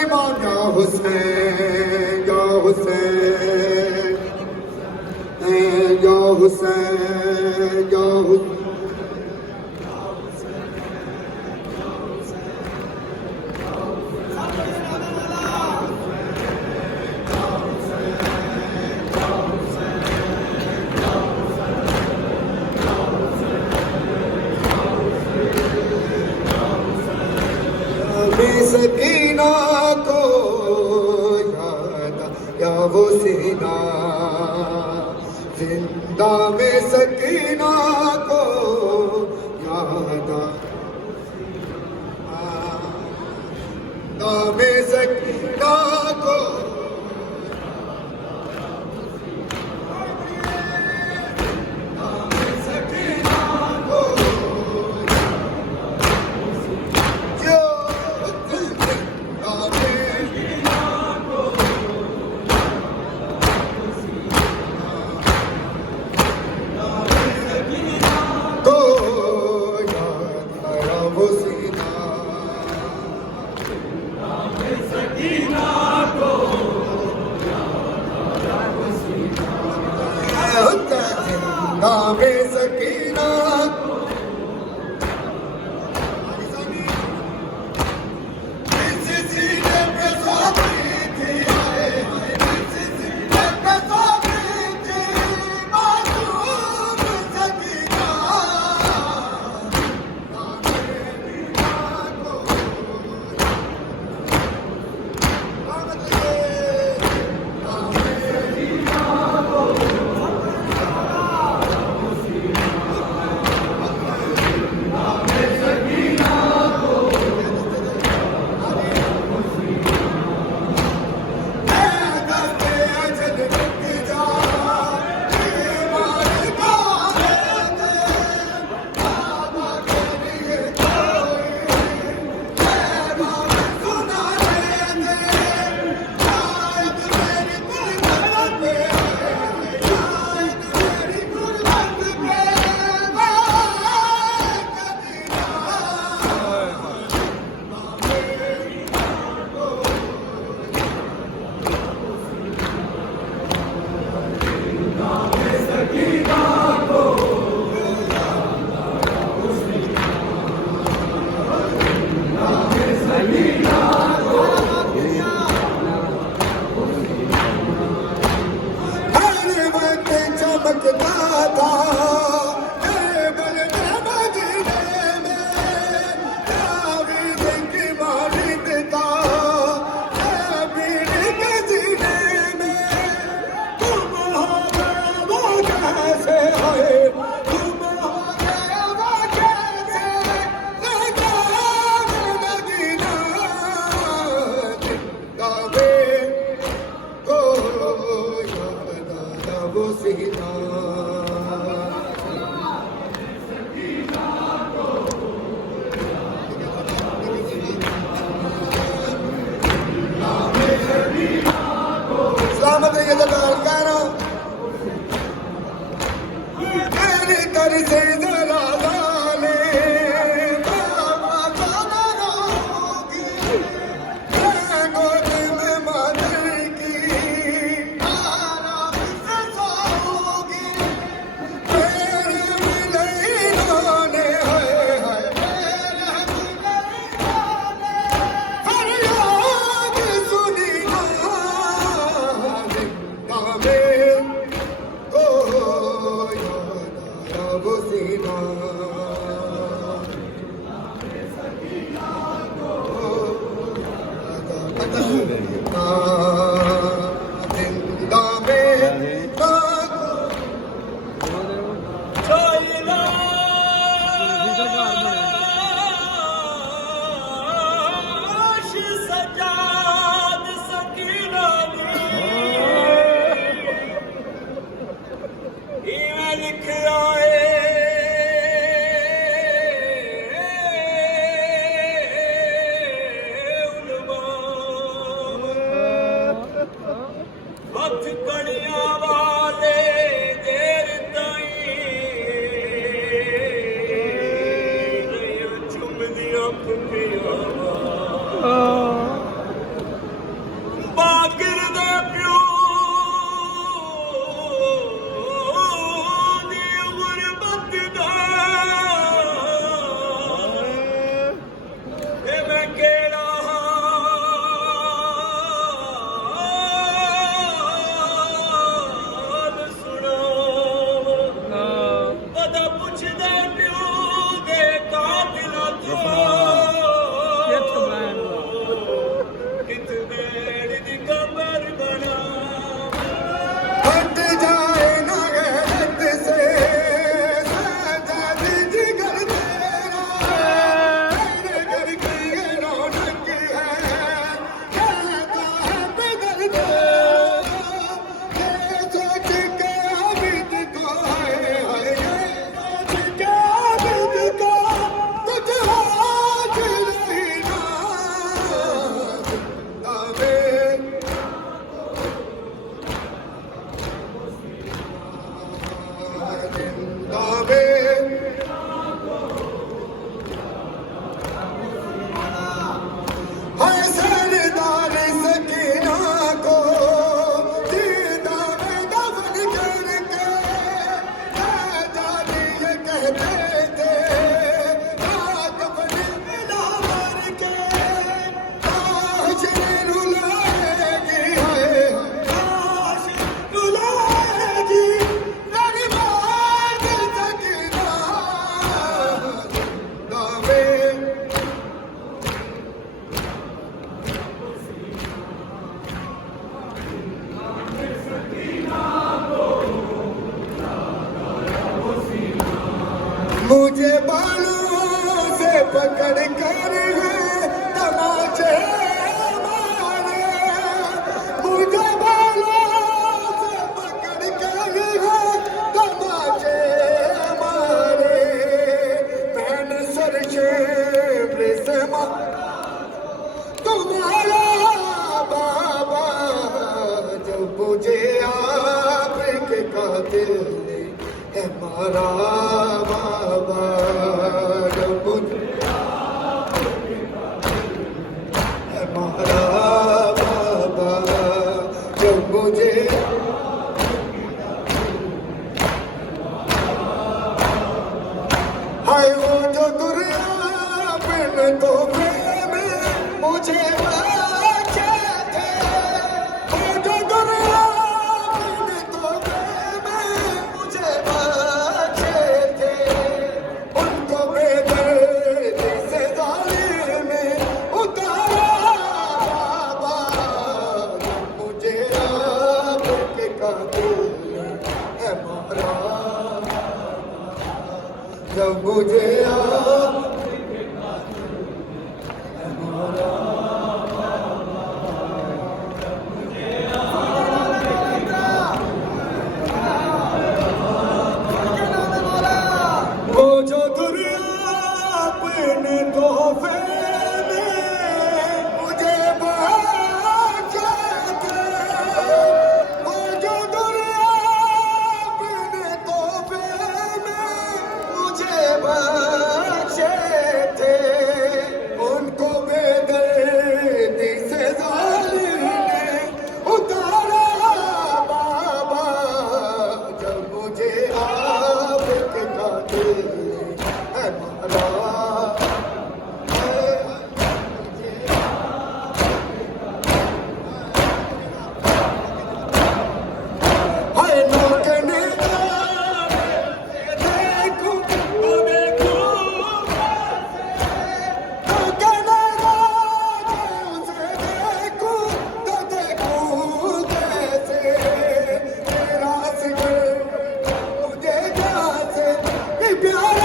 इमाम या हुसैन या हुसैन या हुसैन या हुसैन सकीना को याद या वो सीना जिंदा में सकीना को याद में सकीना को सकीना ਪੁੱਛਦੇ ਪਿਓ ਦੇ ਕਾਤਲਾਂ ਤੋਂ ਕਿਤਨੇ ਦੀ ਕਬਰ ਬਣਾ हट जाए ना गलत से साजाद जिगर तेरा मेरे घर की ये रौनक है कहता है बदल दो ये सोच के आबिद को हाय सोच के आबिद को कुछ हाथ नहीं ना आवे जिंदावे हाय सरदार सकीना को जिंदा में दफन करके आजादी ये कहते थे रात बड़ी मिला मर के लाश रुलाएगी हाय लाश रुलाएगी मेरी बात सकीना जिंदावे मुझे बालों से पकड़ कर तमाचे मारे मुझे बालों से पकड़ कर तमाचे मारे मैंने सर शेर से तुम्हारा बाबा जब मुझे आपके कातिल ने है मारा बाबा जब मुझे है मारा बाबा जब मुझे हाय वो जो दुनिया बिन तो में मुझे बचे थे वो जो दुनिया बिन तो में मुझे बचे थे उनको बेदर्दी से जालिम में उतारा बाबा जब मुझे आपके कातिल है मारा जब मुझे आप वो जो दुनिया अपने तोहफे में मुझे बचा थे वो जो दुनिया अपने तोहफे में मुझे बचे थे उनको बेदर्दी से जालिम ने उतारा बाबा जब मुझे आपके कातिल है मारा हाय नौकने देखो देखो नौकने उसे देखो तो देखो कैसे तेरा सिगर मुझे जहाँ से प्यार